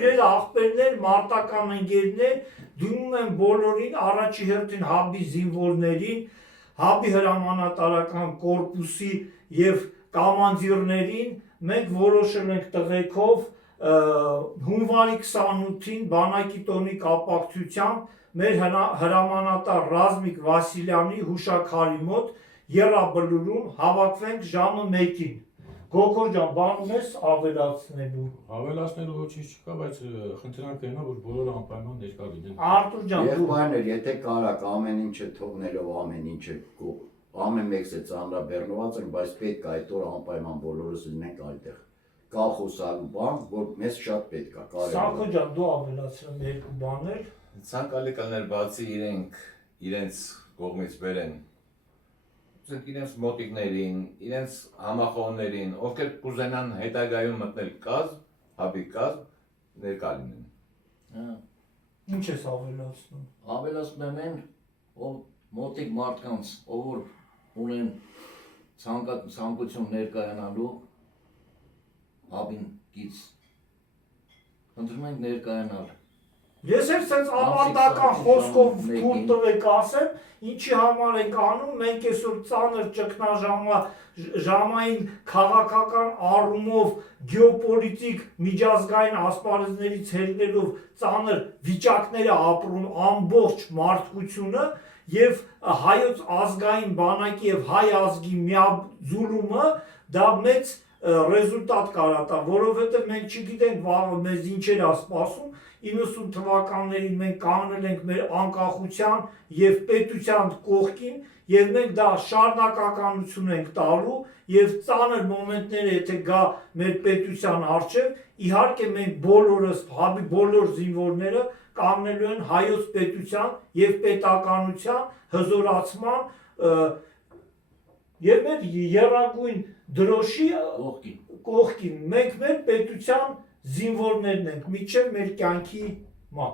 Քույրեր, աղբերներ, մարտական ընկերներ դիմում են բոլորին, առաջի հերթին հաբի զինվորներին, հաբի հրամանատարական կորպուսի եւ կամանդիրներին, մենք որոշել ենք տղեկով հունվարի 28-ին բանակի տոնի կապակցությամբ մեր հրամանատար Ռազմիկ Վասիլյանի հուշաքարի մոտ եռաբլուրում հավաքվենք ժամը 1-ին։ Գոգոր ջան, բան ունես ավելացնելու։ Ավելացնելու ոչինչ չկա, բայց խնդրանք այնա, որ բոլորը անպայման ներկա լինեն։ Արտուր ջան, Եղբայրներ, եթե կարաք ամեն ինչը թողնելով ամեն ինչը ամեն մեկը ծանրաբեռնված ենք, բայց պետք է այդ օրը անպայման բոլորս լինենք այդտեղ։ Կախոսալու բան, որ մեզ շատ պետք է կարևոր։ Սակո ջան, դու ավելացրեմ երկու բաներ։ Ցանկալի կներ բացի իրենց կողմից բերեն իրենց մոտիկներին, իրենց համախոհներին, ովքեր կուզենան հետագայում մտնել կազմ, հաբի կազմ, ներկա լինեն։ Ինչ ես ավելացնում։ Ավելացնում են ով մոտիկ մարդկանց, ով որ ունեն ցանկություն ներկայանալու հաբին գից։ Խնդրում ենք ներկայանալ։ Ես էլ sense ավարտական խոսքով թույլ տվեք ասեմ, ինչի համար ենք անում, մենք այսօր ծանր ճգնաժամային քաղաքական առումով գեոպոլիտիկ միջազգային ասպարեզներից ելնելով ծանր վիճակները ապրում ամբողջ մարդկությունը եւ հայոց ազգային բանակի եւ հայ ազգի միաձուլումը դա մեծ ռեզուլտատ կարա տա, որովհետեւ մենք չգիտենք վաղը մեզ ինչեր է սպասում 90 թվականներին մենք կանգնել ենք մեր անկախության եւ պետության կողքին եւ մենք դա շարունակականություն ենք տալու եւ ծանր մոմենտները եթե գա մեր պետության առջեւ իհարկե մենք բոլորս հաբի բոլոր զինվորները կանգնելու են հայոց պետության եւ պետականության հզորացման եւ մեր երագույն դրոշի կողքին մենք մեր պետության զինվորներն ենք միջև մեր կյանքի մահ։